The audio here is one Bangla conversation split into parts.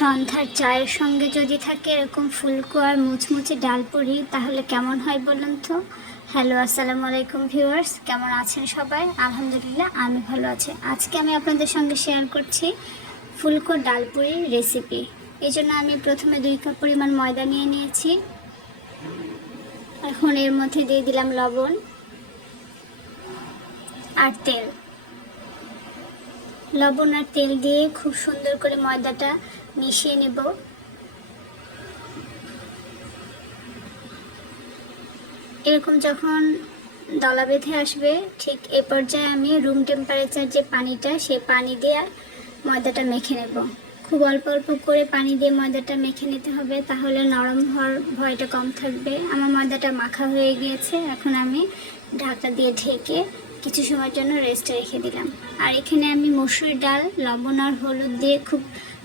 সন্ধ্যার চায়ের সঙ্গে যদি থাকে এরকম ফুলকো আর মুচমুচে ডাল পুরি তাহলে কেমন হয় বলুন তো। হ্যালো, আসসালামু আলাইকুম ভিউয়ার্স, কেমন আছেন সবাই? আলহামদুলিল্লাহ আমি ভালো আছি। আজকে আমি আপনাদের সঙ্গে শেয়ার করছি ফুলকো ডাল পুরির রেসিপি। এই জন্য আমি প্রথমে 2 কাপ পরিমাণ ময়দা নিয়ে নিয়েছি। এখন এর মধ্যে দিয়ে দিলাম লবণ আর তেল। লবণ আর তেল দিয়ে খুব সুন্দর করে ময়দাটা মিশিয়ে নেব। এরকম যখন দলা বেঁধে আসবে ঠিক এ পর্যায়ে আমি রুম টেম্পারেচার যে পানিটা, সেই পানি দিয়ে ময়দাটা মেখে নেব। খুব অল্প অল্প করে পানি দিয়ে ময়দাটা মেখে নিতে হবে, তাহলে নরম হওয়ার ভয়টা কম থাকবে। আমার ময়দাটা মাখা হয়ে গিয়েছে, এখন আমি ঢাকা দিয়ে ঢেকে কিছু সময়ের জন্য রেস্টে রেখে দিলাম। আর এখানে আমি মসুর ডাল লবণ আর হলুদ দিয়ে খুব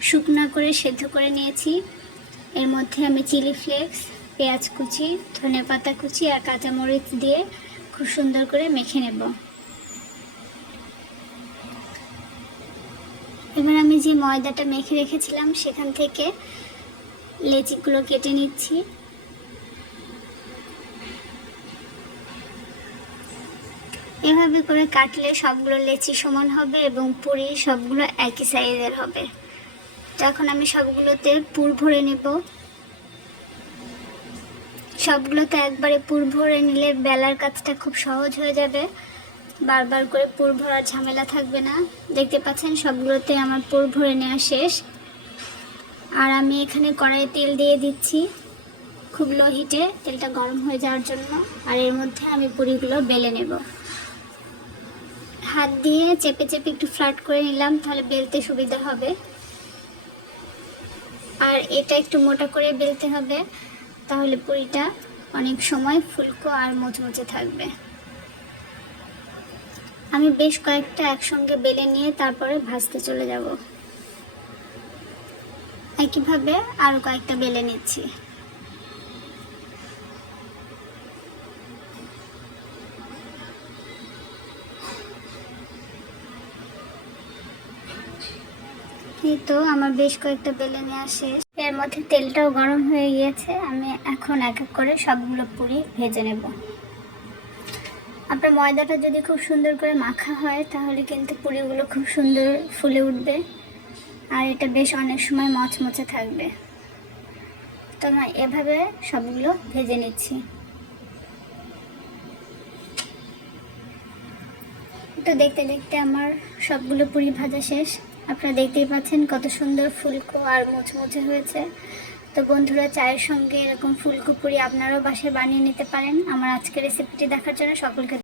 শুকনো করে সেদ্ধ করে নিয়েছি। এর মধ্যে আমি চিলি ফ্লেক্স, পেঁয়াজ কুচি, ধনেপাতা কুচি আর কাঁচামরিচ দিয়ে খুব সুন্দর করে মেখে নেব। এবার আমি যে ময়দাটা মেখে রেখেছিলাম সেখান থেকে লেচিগুলো কেটে নিচ্ছি। এভাবে করে কাটলে সবগুলো লেচি সমান হবে এবং পুরি সবগুলো একই সাইজের হবে। তো এখন আমি সবগুলোতে পুর ভরে নেব। সবগুলোতে একবারে পুর ভরে নিলে বেলার কাজটা খুব সহজ হয়ে যাবে, বারবার করে পুর ভরার ঝামেলা থাকবে না। দেখতে পাচ্ছেন সবগুলোতে আমার পুর ভরে নেওয়া শেষ। আর আমি এখানে কড়াইয়ে তেল দিয়ে দিচ্ছি খুব লো হিটে, তেলটা গরম হয়ে যাওয়ার জন্য। আর এর মধ্যে আমি পুরিগুলো বেলে নেব। হাত দিয়ে চেপে চেপে একটু ফ্ল্যাট করে নিলাম, তাহলে বেলতে সুবিধা হবে। আর এটা একটু মোটা করে বেলতে হবে, তাহলে পুরিটা অনেক সময় ফুলকো আর মুচমুচে থাকবে। আমি বেশ কয়েকটা একসঙ্গে বেলে নিয়ে তারপরে ভাজতে চলে যাব। একইভাবে আরও কয়েকটা বেলে নিচ্ছি। এই তো আমার বেশ কয়েকটা বেলে নেওয়া শেষ। এর মধ্যে তেলটাও গরম হয়ে গিয়েছে, আমি এখন এক এক করে সবগুলো পুরি ভেজে নেব। আপনার ময়দাটা যদি খুব সুন্দর করে মাখা হয় তাহলে কিন্তু পুরিগুলো খুব সুন্দর ফুলে উঠবে আর এটা বেশ অনেক সময় মচমচে থাকবে। তো আমি এভাবে সবগুলো ভেজে নিচ্ছি। তো দেখতে দেখতে আমার সবগুলো পুরি ভাজা শেষ। আপনারা দেখতেই পাচ্ছেন কত সুন্দর ফুলকো আর মুচমুচে হয়েছে। তো বন্ধুরা, চায়ের সঙ্গে এরকম ফুলকো পুরি আপনারাও বাসায় বানিয়ে নিতে পারেন। আমার আজকের রেসিপিটি দেখার জন্য সকলকে